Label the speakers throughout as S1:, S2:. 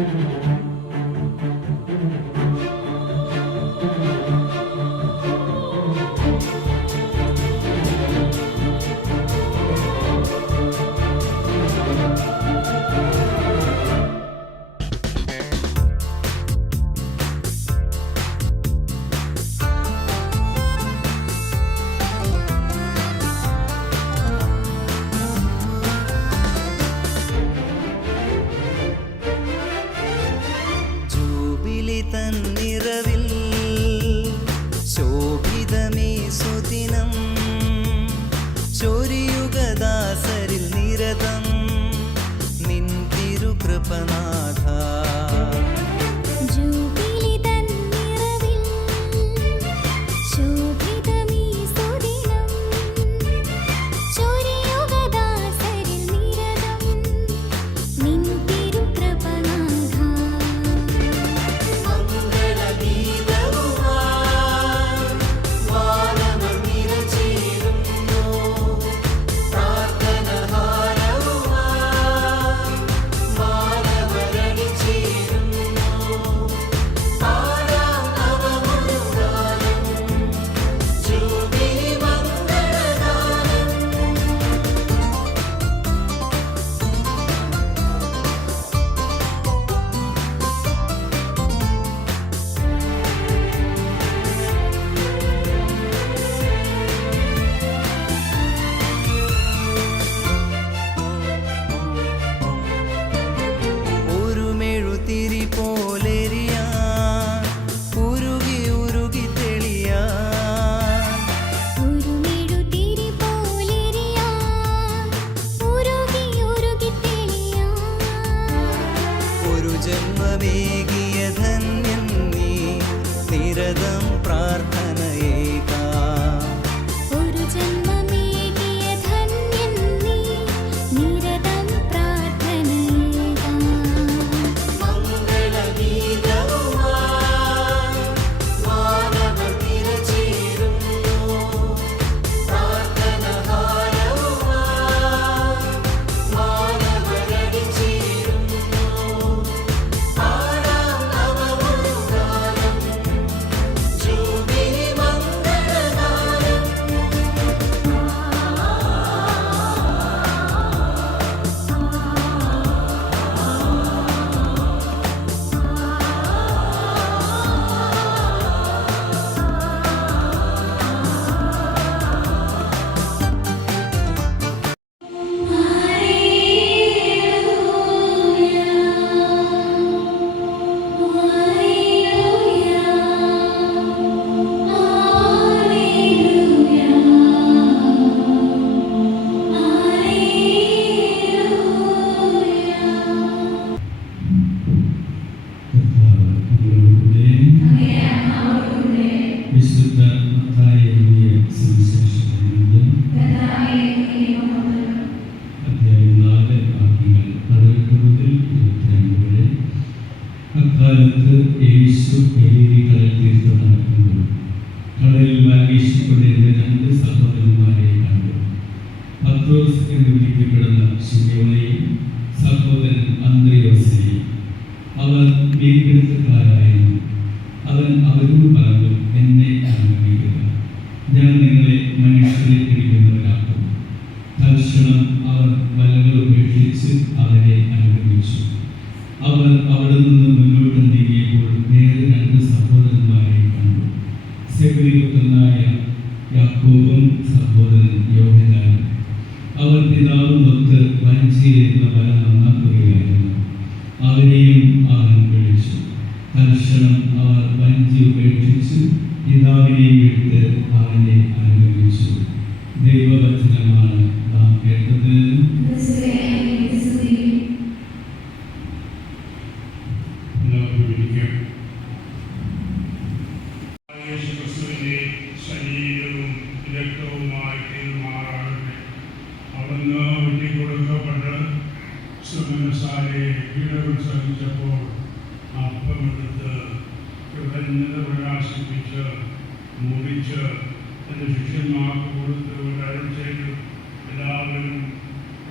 S1: Jubilee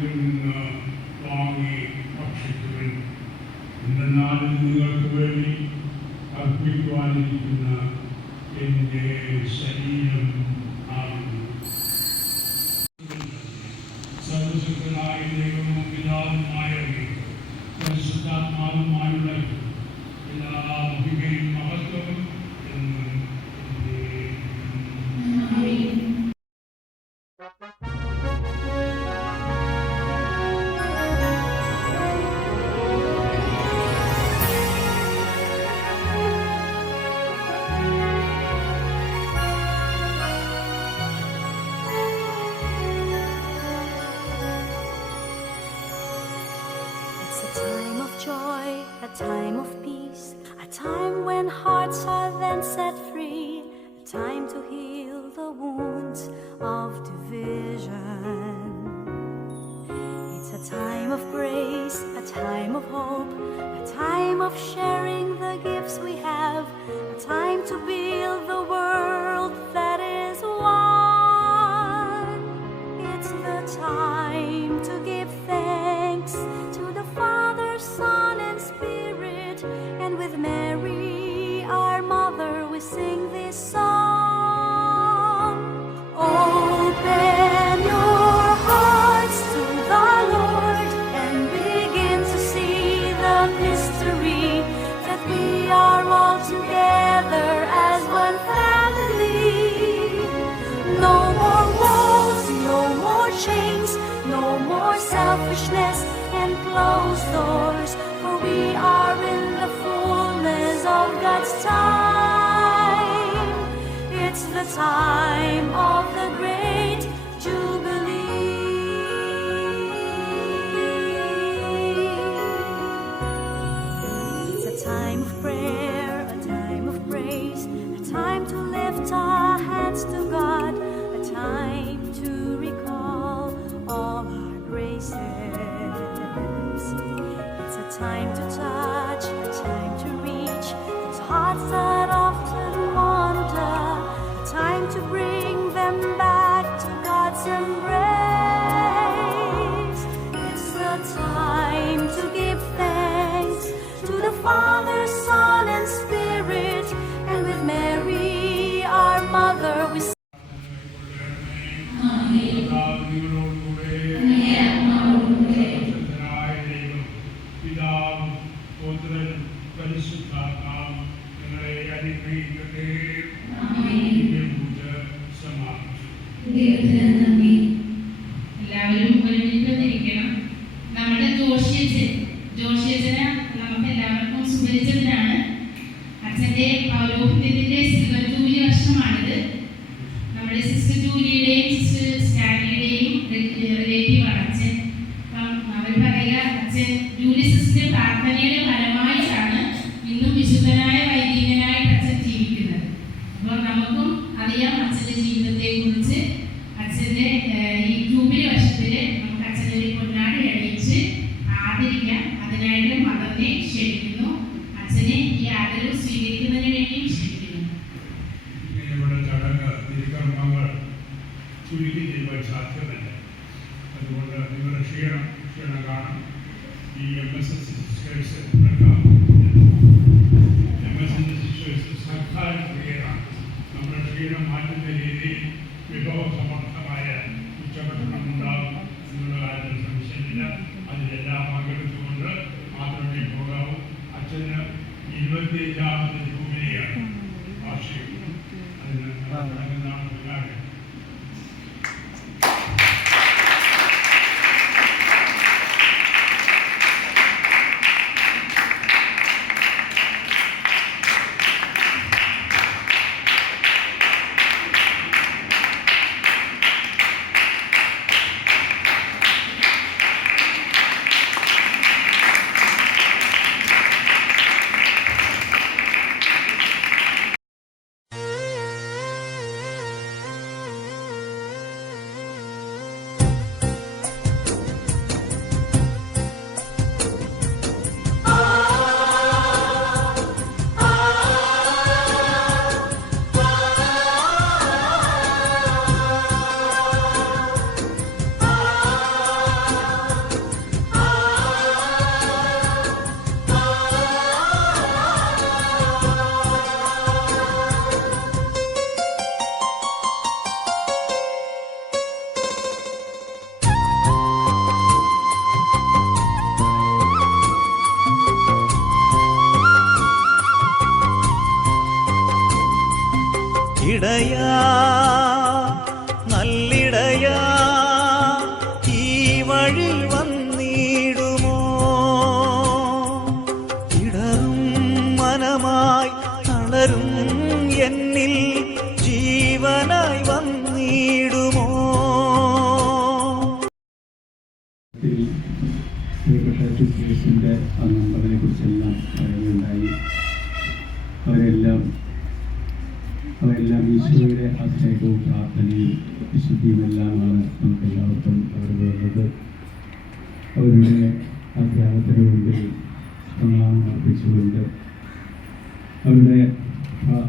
S2: വീട്ടിൽ നിന്ന്
S3: വാങ്ങി ഭക്ഷിക്കുവിൻ എന്നാൽ നിങ്ങൾക്ക് വേണ്ടി അർപ്പിക്കുവാനിരിക്കുന്ന
S4: എന്റെ ശരീരം time. time of the great
S5: ജോഷിയച്ഛന നമുക്ക് എല്ലാവർക്കും സുപരിചിതനാണ്. അച്ഛന്റെ പൗരോഹിത്യത്തിന്റെ സിൽവർ ജൂലി വർഷമാണിത്. നമ്മുടെ സിസ്റ്റർ
S3: ജൂലിയുടെ ചുരുക്കി ചെയ്യുവാൻ സാധ്യമല്ല. അതുകൊണ്ട് നിങ്ങളുടെ ക്ഷീണം ക്ഷീണം കാണാം. ഈ M S S sisters M S S നമ്മുടെ ക്ഷീണം മാറ്റുന്ന രീതിയിൽ വിഭവസമർത്ഥമായ ഉച്ചഭക്ഷണം ഉണ്ടാകും എന്നുള്ള കാര്യത്തിൽ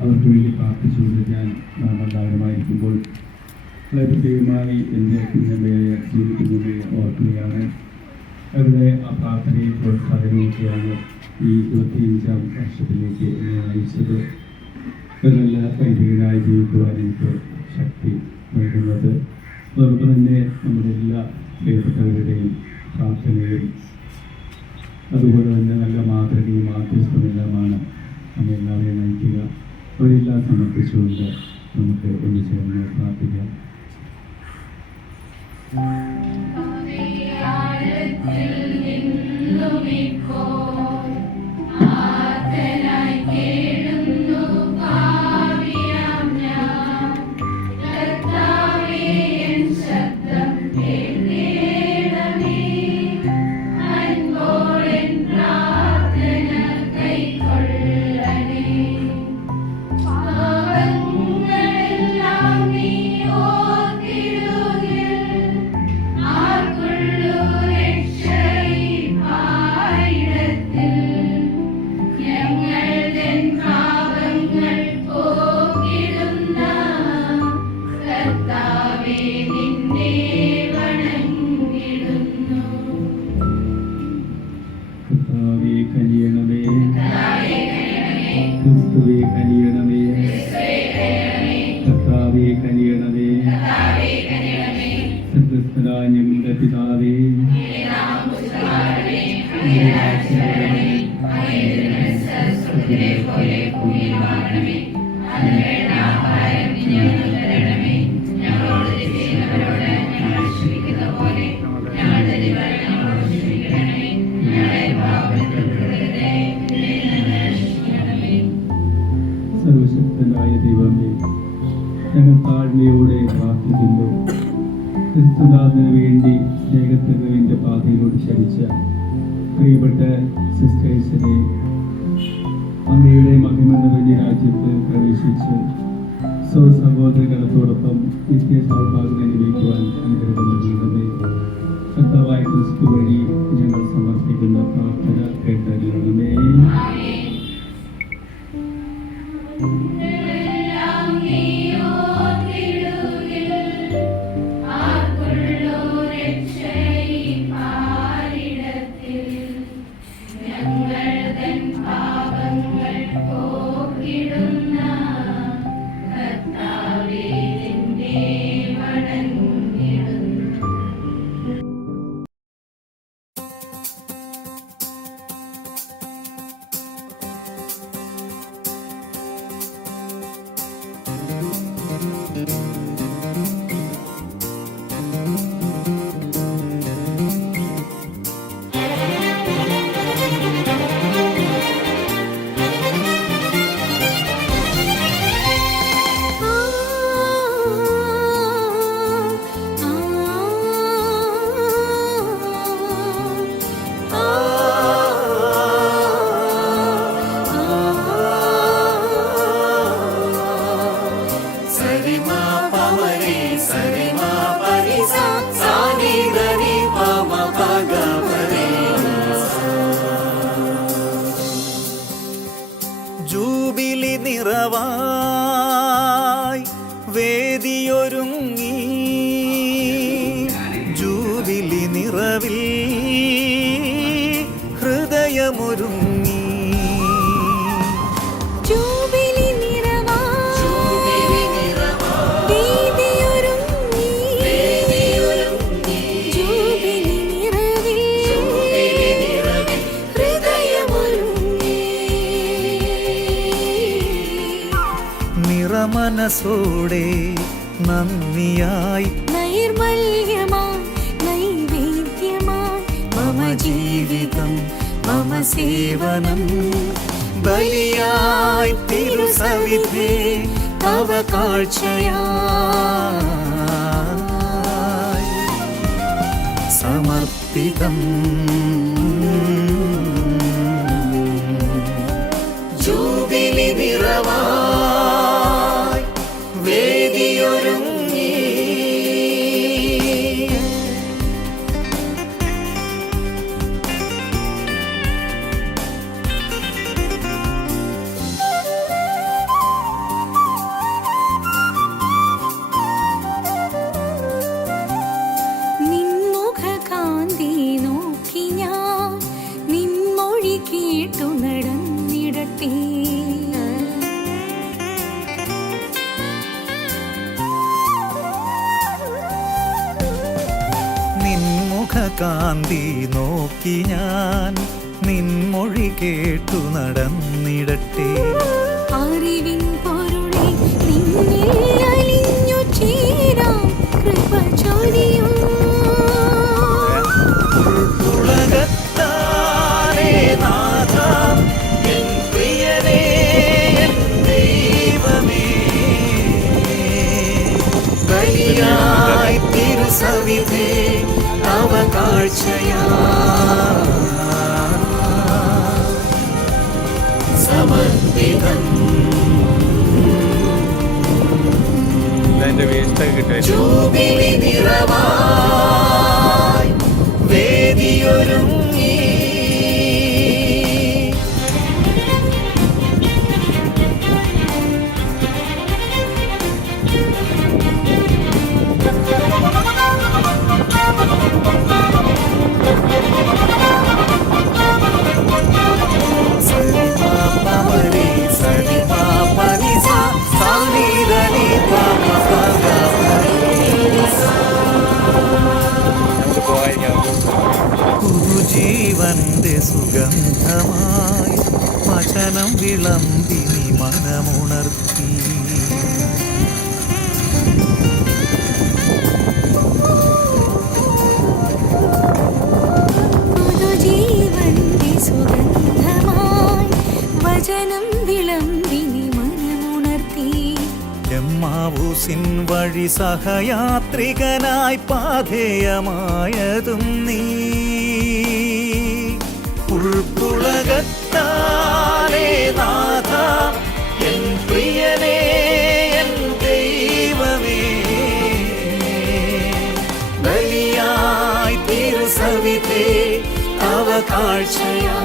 S2: അവർക്ക് വേണ്ടി പ്രാർത്ഥിച്ചുകൊണ്ട് ഞാൻ നാം എല്ലാവരുമായിരിക്കുമ്പോൾ വളരെ പ്രത്യേകമായി എന്റെ കുഞ്ഞമ്മയെ ജീവിക്കുന്നതിനെ ഓർക്കുകയാണ്. അതിലെ ആ പ്രാർത്ഥനയും പ്രോത്സാഹനമൊക്കെയാണ് ഈ ഇരുപത്തിയഞ്ചാം വർഷത്തിലേക്ക് എന്നെ നയിച്ചത്. ഒരു നല്ല വൈദികനായി ജീവിക്കുവാൻ എനിക്ക് ശക്തി നൽകുന്നത്. അതോടൊപ്പം തന്നെ നമ്മുടെ എല്ലാ പ്രിയപ്പെട്ടവരുടെയും പ്രാർത്ഥനയും അതുപോലെ തന്നെ നല്ല മാതൃകയും മാധ്യസ്ഥമെല്ലാമാണ് നമ്മെല്ലാവരെയും നയിക്കുക. അവരെല്ലാം സമർപ്പിച്ചുകൊണ്ട് നമുക്ക് ഒന്ന് ചേർന്ന് പ്രാർത്ഥിക്കാം ക്രിസ്തുനാഥന് വേണ്ടി സ്നേഹത്തിനുവിന്റെ പാതയിലൂടെ ക്ഷണിച്ച പ്രിയപ്പെട്ട സിസ്റ്റേഴ്സിനെ അങ്ങയുടെ മഹിമന്ന വലിയ രാജ്യത്ത് പ്രവേശിച്ച് സ്വസഹോദരങ്ങളോടൊപ്പം നിത്യ സൗഭാഗ്യം അനുഭവിക്കുവാൻ അനുഗ്രഹം നൽകണമേ. കർത്താവായ ക്രിസ്തു വഴി ഞങ്ങൾ സമർപ്പിക്കുന്ന പ്രാർത്ഥന കേട്ടറിയണമേ.
S1: ജൂബിലി നിറവായി വേദിയൊരുങ്ങി മനസ്സോടെ നന്ദിയായി.
S6: നൈർമല്യമായി നൈവേദ്യമായി
S1: മമ ജീവിതം മമ സേവനം. ബലിയായി തിരുസവിധേ തവ കാഴ്ചയായി. സമർപ്പിതം ജൂബിലി നിറവായി വഴി സഹയാത്രികനായി പാധേയമായതും നീ. ഉൾപ്പുളകത്താലേ നാഥ എൻ പ്രിയനേ എൻ ദൈവമേ. ബലിയായി തിരുസവിധേ തവ കാഴ്ചയാ.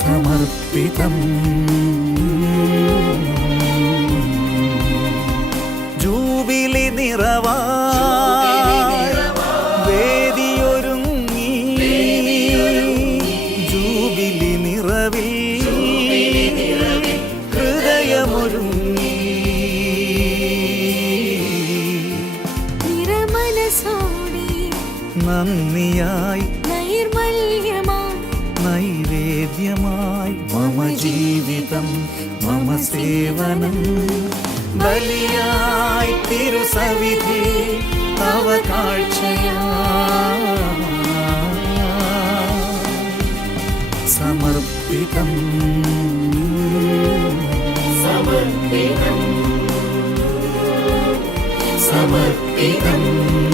S1: സമർപ്പിതം നിറവാ. വേദിയൊരുങ്ങി. ജൂബിലി നിറവിൽ ഹൃദയമൊരുങ്ങി. നന്ദിയായി. നൈവേദ്യമായി. മമ ജീവിതം മമ സേവനം. ബലിയായി തിരുസവിധി തവ കാഴ്ചയാ. സമർപ്പിതം. സമർപ്പിതം. സമർപ്പിതം.